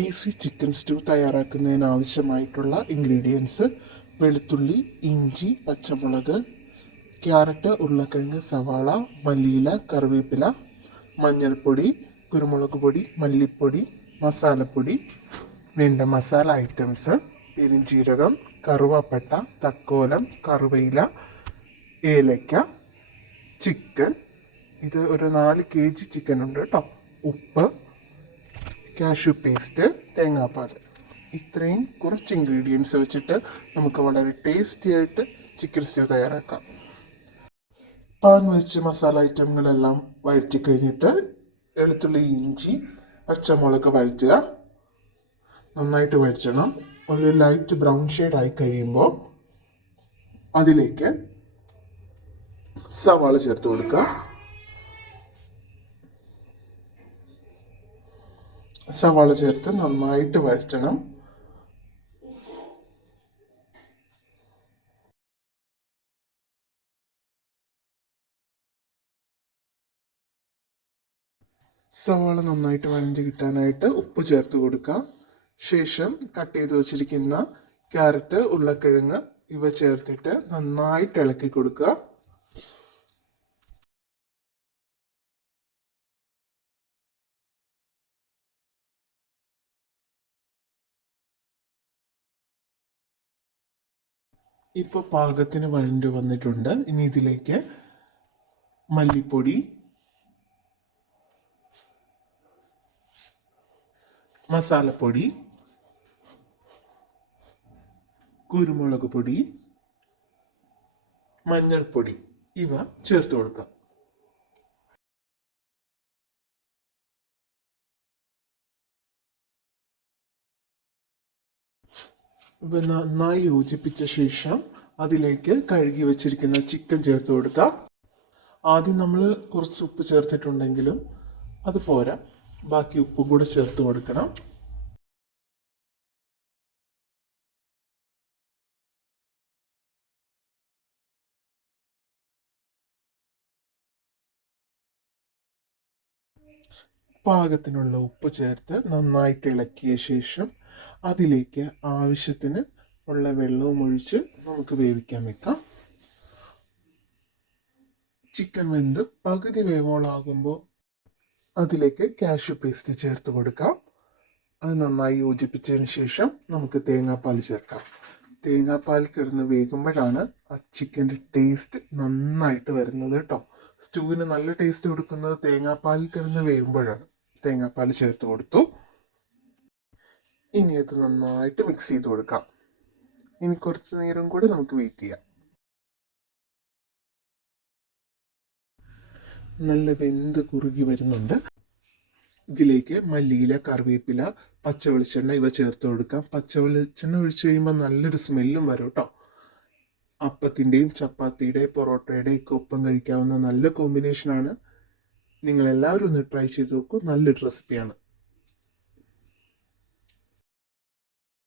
Easy chicken stew തയ്യാറാക്കുന്നതിന് ആവശ്യമായിട്ടുള്ള ingredients വെളുത്തുള്ളി ഇഞ്ചി പച്ചമുളക് ക്യാരറ്റ് ഉരുളക്കിഴങ്ങ് സവാള മല്ലിയില കറിവേപ്പില മഞ്ഞൾപ്പൊടി കുരുമുളക് പൊടി മല്ലിപ്പൊടി മസാലപ്പൊടി വേണ്ട മസാല ഐറ്റംസ് പെരിഞ്ചീരകം കറുവാപ്പട്ട തക്കോലം കറുവയില ഏലക്ക ചിക്കൻ. ഇത് ഒരു നാല് കെ ജി ചിക്കൻ ഉണ്ട് കേട്ടോ. ഉപ്പ് കാഷ്യൂ പേസ്റ്റ് തേങ്ങാപ്പാൽ ഇത്രയും കുറച്ച് ഇൻഗ്രീഡിയൻസ് വെച്ചിട്ട് നമുക്ക് വളരെ ടേസ്റ്റി ആയിട്ട് ചിക്കൻ സ്റ്റൂ തയ്യാറാക്കാം. പാൻ വെച്ച് മസാല ഐറ്റങ്ങളെല്ലാം വഴറ്റി കഴിഞ്ഞിട്ട് വെളുത്തുള്ളി ഇഞ്ചി പച്ചമുളക് വഴറ്റുക. നന്നായിട്ട് വഴറ്റണം. ഒരു ലൈറ്റ് ബ്രൗൺ ഷെയ്ഡ് ആയി കഴിയുമ്പോൾ അതിലേക്ക് സവാള ചേർത്ത് കൊടുക്കുക. സവാള ചേർത്ത് നന്നായിട്ട് വഴറ്റണം. സവാള നന്നായിട്ട് വഴഞ്ഞ് കിട്ടാനായിട്ട് ഉപ്പ് ചേർത്ത് കൊടുക്കാം. ശേഷം കട്ട് ചെയ്ത് വെച്ചിരിക്കുന്ന ക്യാരറ്റ് ഉരുളക്കിഴങ്ങ് ഇവ ചേർത്തിട്ട് നന്നായിട്ട് ഇളക്കി കൊടുക്കുക. ഇപ്പോൾ പാകത്തിന് വഴണ്ട് വന്നിട്ടുണ്ട്. ഇനി ഇതിലേക്ക് മല്ലിപ്പൊടി മസാലപ്പൊടി കുരുമുളക് പൊടി മഞ്ഞൾപ്പൊടി ഇവ ചേർത്ത് കൊടുക്കാം. നന്നായി യോജിപ്പിച്ച ശേഷം അതിലേക്ക് കഴുകി വെച്ചിരിക്കുന്ന ചിക്കൻ ചേർത്ത് കൊടുക്കാം. ആദ്യം നമ്മൾ കുറച്ച് ഉപ്പ് ചേർത്തിട്ടുണ്ടെങ്കിലും അത് പോരാ. ബാക്കി ഉപ്പും കൂടെ ചേർത്ത് കൊടുക്കണം. പാകത്തിനുള്ള ഉപ്പ് ചേർത്ത് നന്നായിട്ട് ഇളക്കിയ ശേഷം അതിലേക്ക് ആവശ്യത്തിന് ഉള്ള വെള്ളവും ഒഴിച്ച് നമുക്ക് വേവിക്കാൻ വെക്കാം. ചിക്കൻ വെന്ത് പകുതി വേവോളാകുമ്പോൾ അതിലേക്ക് കാഷ്യൂ പേസ്റ്റ് ചേർത്ത് കൊടുക്കാം. അത് നന്നായി യോജിപ്പിച്ചതിന് ശേഷം നമുക്ക് തേങ്ങാപ്പാൽ ചേർക്കാം. തേങ്ങാപ്പാൽ കിടന്ന് വേകുമ്പോഴാണ് ആ ചിക്കന്റെ ടേസ്റ്റ് നന്നായിട്ട് വരുന്നത് കേട്ടോ. സ്റ്റൂവിന് നല്ല ടേസ്റ്റ് കൊടുക്കുന്നത് തേങ്ങാപ്പാൽ കിടന്ന് വേകുമ്പോഴാണ് തേങ്ങാപ്പാൽ ചേർത്ത് കൊടുത്തു. ഇനി അത് നന്നായിട്ട് മിക്സ് ചെയ്ത് കൊടുക്കാം. ഇനി കുറച്ച് നേരം കൂടി നമുക്ക് വെയിറ്റ് ചെയ്യാം. നല്ല വെന്ത് കുറുകി വരുന്നുണ്ട്. ഇതിലേക്ക് മല്ലിയില കറിവേപ്പില പച്ച വെളിച്ചെണ്ണ ഇവ ചേർത്ത് കൊടുക്കാം. പച്ച വെളിച്ചെണ്ണ ഒഴിച്ചു കഴിയുമ്പോൾ നല്ലൊരു സ്മെല്ലും വരും കേട്ടോ അപ്പത്തിന്റെയും ചപ്പാത്തിയുടെയും പൊറോട്ടയുടെയും ഒക്കെ ഒപ്പം കഴിക്കാവുന്ന നല്ല കോമ്പിനേഷനാണ് നിങ്ങൾ എല്ലാവരും ഒന്ന് ട്രൈ ചെയ്ത് നോക്കൂ. നല്ലൊരു റെസിപ്പിയാണ്